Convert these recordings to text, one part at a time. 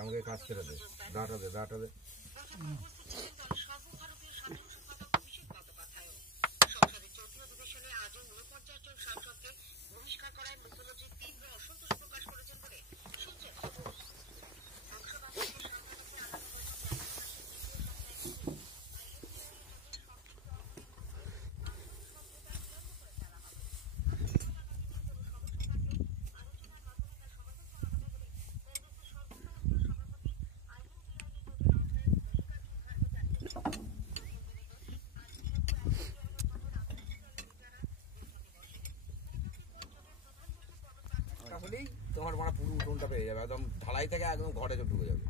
আমাকে কাজ ছেড়ে দে, ডাটা দে, ডাটা দে। তোমার মানে পুরো উঠোনটা পেয়ে যাবে, একদম ঢালাই থেকে একদম ঘরে ঢুকে যাবে।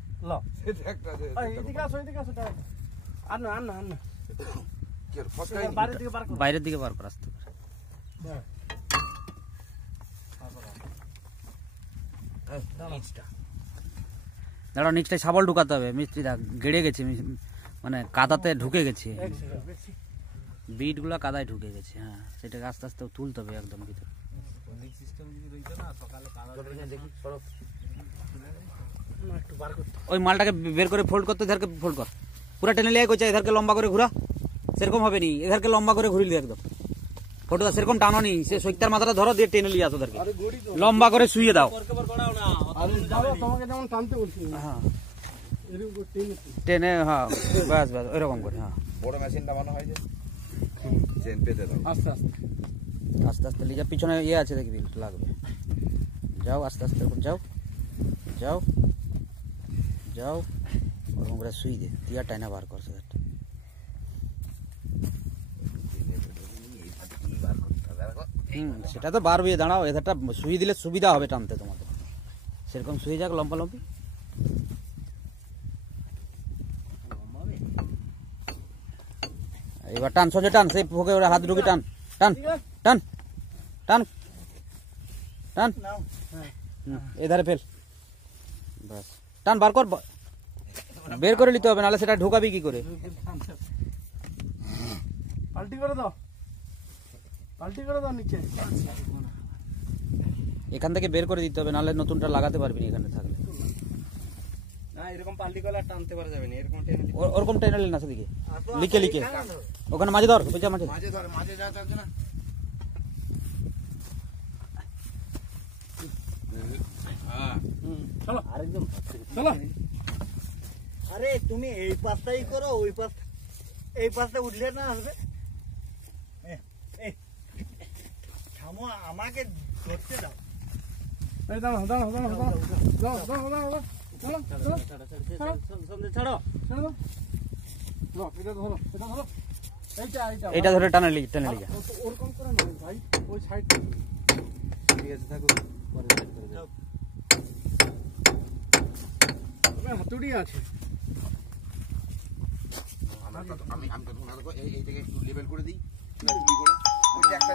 বাইরের দিকে বার করা আসতে দাঁড়াও, নিচটায় শাবল ঢুকাতে হবে। মিস্ত্রিটা গেড়ে গেছে, মানে কাদাতে ঢুকে গেছে, বিট গুলা কাদায় ঢুকে গেছে। হ্যাঁ, সেটাকে আস্তে আস্তে তুলতে হবে একদম ভিতরে। ওই মালটাকে বের করে ফোল্ড করতে, এধারকে ফোল্ড কর, পুরা টেনে লিয়ে কইছে এধারকে লম্বা করে ঘুরা। সেরকম হবে নি, এধারকে লম্বা করে ঘুরিলি একদম ফটোটা সেরকম টানো নি। সে সৈকতার মাথাটা ধরো, দিয়ে টেনে লিয়ে আসো, ওদেরকে লম্বা করে শুয়ে দাও। হ্যাঁ টেনে, হ্যাঁ ব্যাস ব্যাস ওইরকম করে। হ্যাঁ, বড় মেশিনটা মনে হয় যে চেন পেতে দাও, আস্তে আস্তে আস্তে আস্তে লিজা। পিছনে ইয়ে আছে দেখবি, লাগবে। যাও আস্তে আস্তে, যাও যাও যাও, ওরকম করে শুই দে, দিয়া টাইনা বার করছে। সেটা তো বার হয়ে দাঁড়াও, এধারটা শুয়ে দিলে সুবিধা হবে টানতে তোমাদের। সেরকম শুয়ে যাক লম্বা লম্বি। এবার টান, সোজা টান, সেই ফোকে ওরা হাত ঢুকে টান টান টান টান টান, এধারে ফেল, বাস টান, বার কর, বের করে নিতে হবে, নাহলে সেটা ঢুকাবি কি করে। পাল্টি করে দাও, পাল্টি করে দাও নিচে। এখান থেকে বের করে দিতে হবে, নাহলে নতুনটা লাগাতে পারবি না এখানে থাকলে। না এরকম পাল্টি করলে টানতে পারা যাবে না, এরকম ওরকম টেনে না সেদিকে, লিখে লিখে ওখানে মাঝে ধর, মাঝে মাঝে ধর, মাঝে যা যাচ্ছে না। চলো আরেকজন, চলো। আরে তুমি এই পাশটাই করো, ওই পাশ, এই পাশটা উঠলে না হবে। থামো, আমাকে ধরতে দাও। এই দাঁড়াও দাঁড়াও দাঁড়াও দাঁড়াও দাঁড়াও দাঁড়াও দাঁড়াও, চলো চলো, ছাড়ো ছাড়ো, এটা ধরো, এটা ধরো, এইটা ধরে টানে লিখে, টেনে লিখে। ওরকম করে না ভাই, ওই সাইড ঠিক আছে, থাকো, পরে সাইড করে যাও। হাতুড়ি আছে, আমি এই থেকে একটু লেভেল করে দিই, একটা